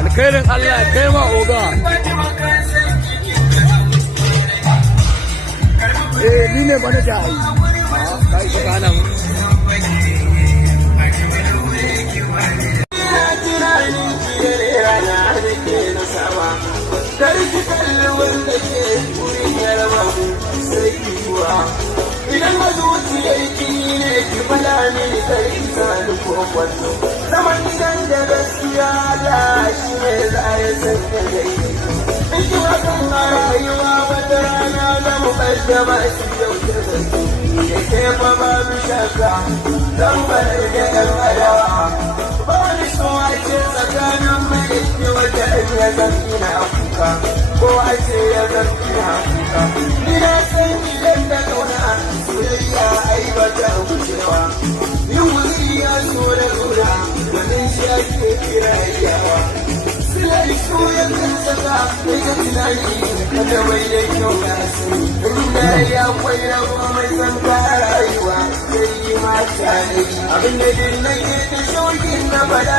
alkhairin Allah kai ma oga. Ni ne bana da ai. Kai ka kana mu. Karki kalli wanda ke wurin yarba sai kuwa idan ma zuciyar ki ne ki fada mini karki sani ko kwallo zaman gidan da gaskiya da shi ne za ya sanya gai in ki wasan a rayuwa wata rana za mu ɓadda masu yau da zai ya ke fa babu shaka zan bar da yan adawa ba ni so a ce tsakanin mai ke wata ya zan ina kuka ko a ce ya zan ina kuka ni na san idan da kauna soyayya ai ba ta wucewa ni wuri ya so da zura wannan shi ake kira yawa silai so ya kan saka mai ga tunani kada mai da kyau na sani inda ya kwai rawa mai san rayuwa sai yi mata ne abin da din nake ta shaukin na fada